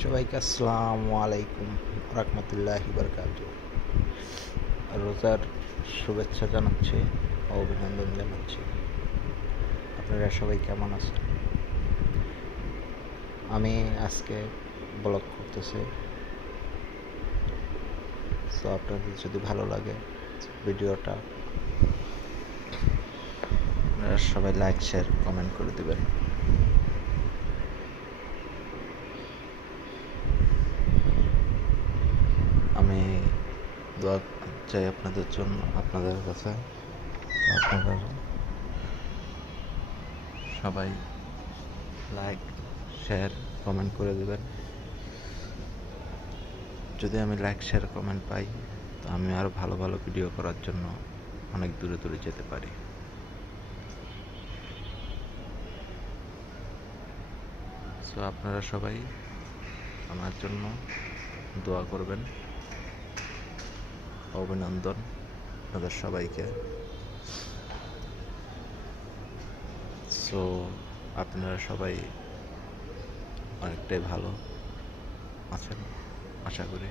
সবাইকে আসসালামু আলাইকুম রহমতুল্লাহি বারকাতু। রোজার শুভেচ্ছা জানাচ্ছি, অভিনন্দন জানাচ্ছি। আপনারা সবাই কেমন আছেন? আমি আজকে ব্লগ করতেছি, তো আপনাদের যদি ভালো লাগে ভিডিওটা, আপনারা সবাই লাইক শেয়ার কমেন্ট করে দেবেন। আমি দোয়া চাই আপনাদের জন্য, আপনাদের কাছে। আপনারা সবাই লাইক শেয়ার কমেন্ট করে দেবেন। যদি আমি লাইক শেয়ার কমেন্ট পাই, তো আমি আরও ভালো ভালো ভিডিও করার জন্য অনেক দূরে দূরে যেতে পারি। সো আপনারা সবাই আমার জন্য দোয়া করবেন। অভিনন্দন আপনাদের সবাইকে। সো আপনারা সবাই অনেকটাই ভালো আছেন আশা করি।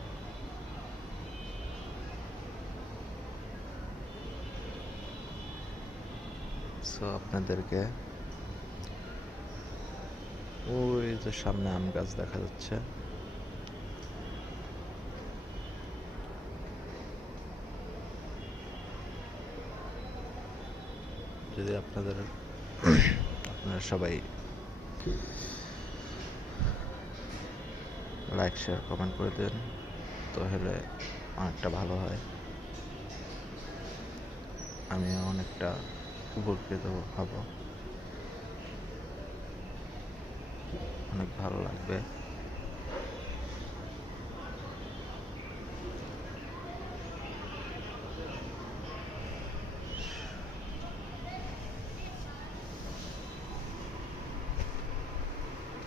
সো আপনাদেরকে ওই যে সামনে আম গাছ দেখা যাচ্ছে, যদি আপনারা সবাই লাইক শেয়ার কমেন্ট করে দেন, তাহলে অনেকটা ভালো হয়। আমি অনেকটা উপকৃত হব, অনেক ভালো লাগবে।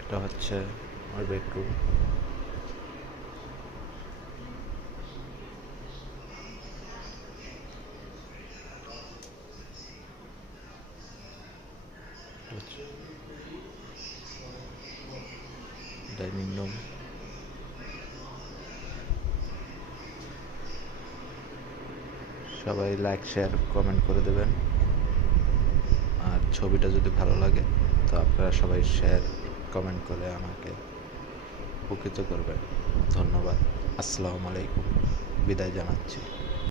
এটা হচ্ছে আমার বেডরুম। Dining room. সবাই লাইক শেয়ার কমেন্ট করে দেবেন, আর ছবিটা যদি ভালো লাগে তো আপনারা সবাই শেয়ার কমেন্ট করে আমাকে উপকৃত করবেন। ধন্যবাদ। আসসালামু আলাইকুম। বিদায় জানাচ্ছি।